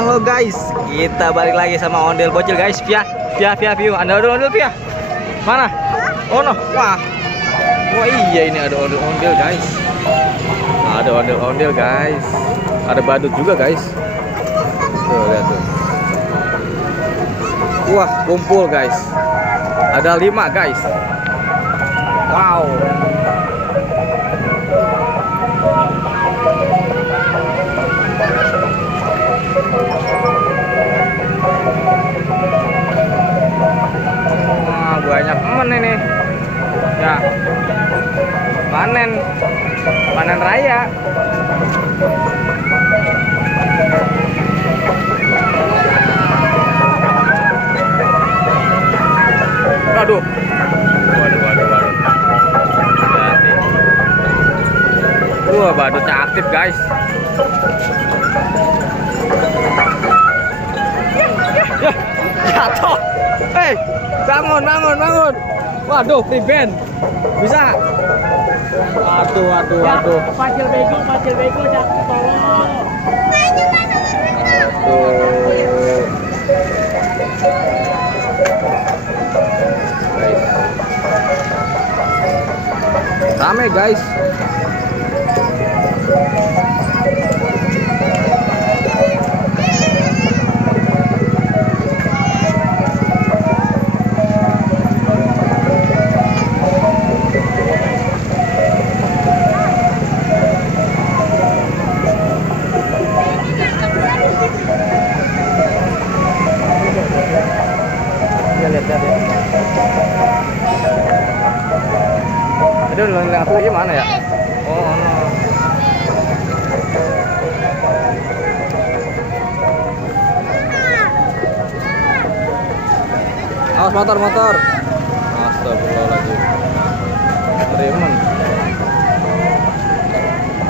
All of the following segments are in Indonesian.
Halo guys, kita balik lagi sama ondel bocil guys. Via view. Anda ada ondel Via? Mana? Oh no, wah iya ini ada ondel guys. Ada ondel guys. Ada badut juga guys. Tuh lihat tuh. Wah kumpul guys. Ada 5 guys. Wow. Banyak temen ini ya, panen raya. Waduh hati. Wah badutnya aktif guys. Ya jatuh. Hei, bangun. Waduh, free band. Bisa. Waduh. Pacil bego jatuh tolong. Rame guys. Aduh, lihat lagi mana ya? Oh no. Awas motor. Astagfirullahaladzim. Remen.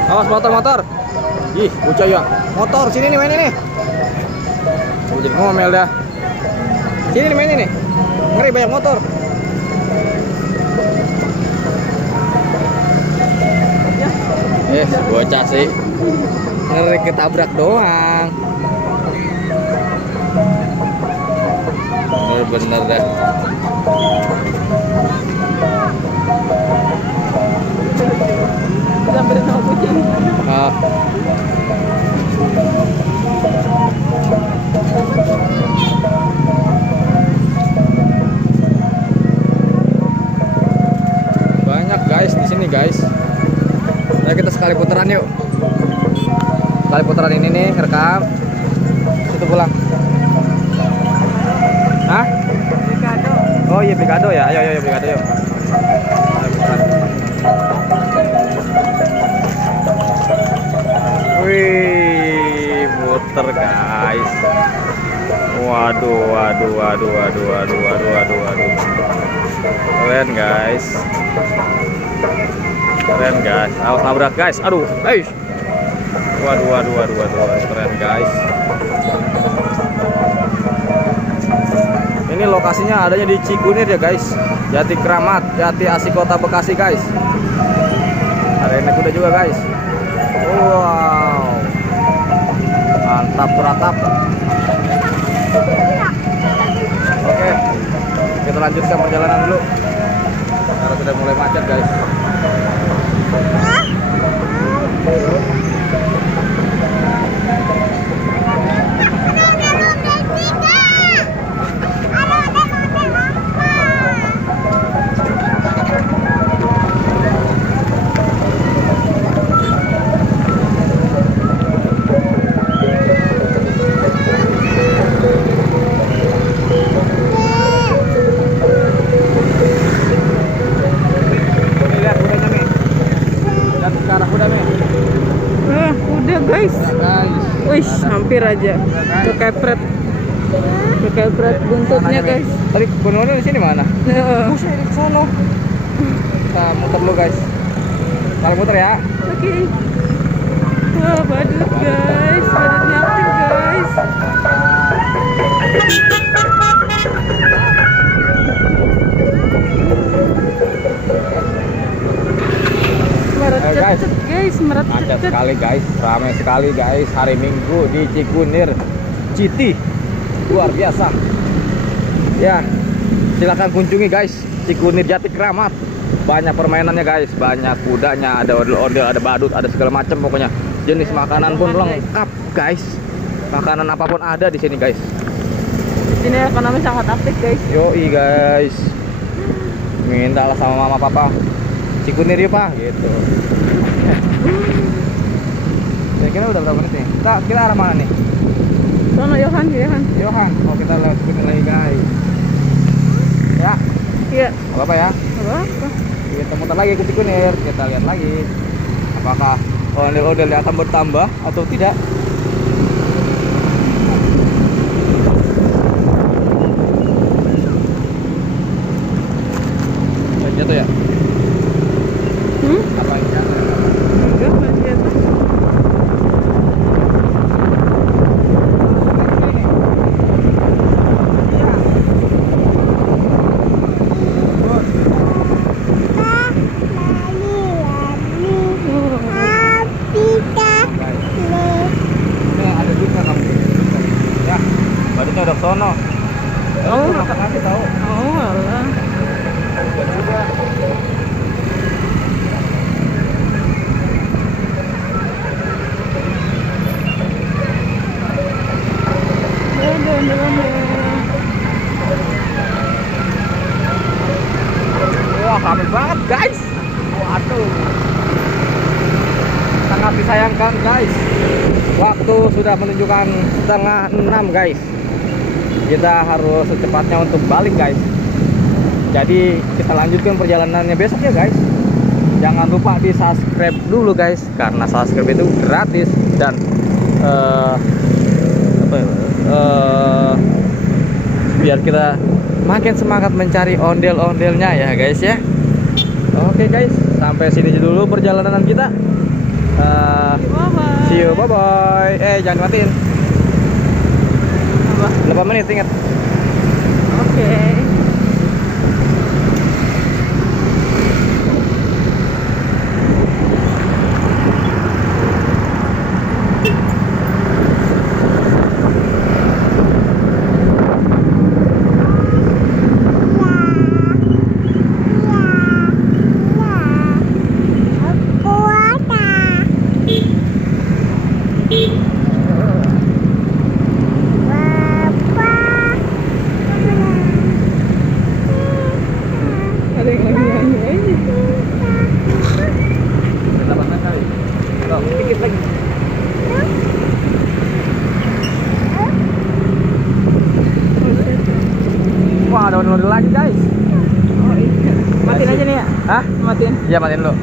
Awas motor. Ih, bocah ya. Motor sini nih main ini. Jadi ngomel dah. Sini nih main ini. Ngeri banyak motor. Bocah sih ngeri ketabrak doang. Bener dah. Banyak guys di sini guys. Nah, kita sekali putaran yuk. Sekali putaran ini nih, rekam. Itu pulang. Hah? Brigado. Oh iya Brigado ya. Ayo Brigado yuk. Wih, muter guys. Waduh. Keren guys. Awas nabrak guys. Aduh, waduh, keren guys. Ini lokasinya adanya di Cikunir ya guys. Jati Kramat, Jati Asih Kota Bekasi guys. Ada yang naik kuda juga guys. Wow, mantap beratap. Oke, kita lanjutkan perjalanan dulu karena sudah mulai macet guys. Wih, hampir aja kekepret buntutnya guys. Tadi benar di sini mana? Musuh di sana. Kita muter dulu guys. Kalian muter ya. Oke. Wah badut guys, badutnya aktif guys. Macet sekali guys, ramai sekali guys hari Minggu di Cikunir. GT. Luar biasa. Ya, silakan kunjungi guys, Cikunir Jati Kramat. Banyak permainannya guys, banyak kudanya, ada ondel-ondel, ada badut, ada segala macam pokoknya. Jenis makanan pun lengkap guys. Makanan apapun ada di sini guys. Ini ekonomi sangat aktif guys. Yoi guys. Mintalah sama mama papa. Cikunir ya pak, gitu. Kira-kira udah berapa menit nih? Kita arah mana nih? Sono Yohan. Yohan. Oh kita lewat Cikunir lagi guys. Ya. Iya. Apa ya? Apa? Kita muter lagi ke Cikunir. Kita lihat lagi. Apakah ondel-ondel akan bertambah atau tidak? Jatuh ya? Apa ini? Enggak, masih jatuh. Badutnya udah sono. Oh, makan nasi tahu. Oh, alah. Juga. Wah, rame banget guys. Waduh. Sangat disayangkan guys. Waktu sudah menunjukkan 5:30 guys. Kita harus secepatnya untuk balik guys. Jadi kita lanjutkan perjalanannya besok ya guys. Jangan lupa di subscribe dulu guys, karena subscribe itu gratis dan biar kita makin semangat mencari ondel-ondelnya ya guys ya. Oke guys, sampai sini dulu perjalanan kita. See you, bye bye. Jangan matiin. 8 menit ingat. Oke. Ada yang lagi nyanyi aja. Tambahkan kali. Dikit lagi. Wah, ada ondel-ondel lagi guys. Oh iya. Matiin aja nih ya. Hah? Matiin. Iya matiin dulu.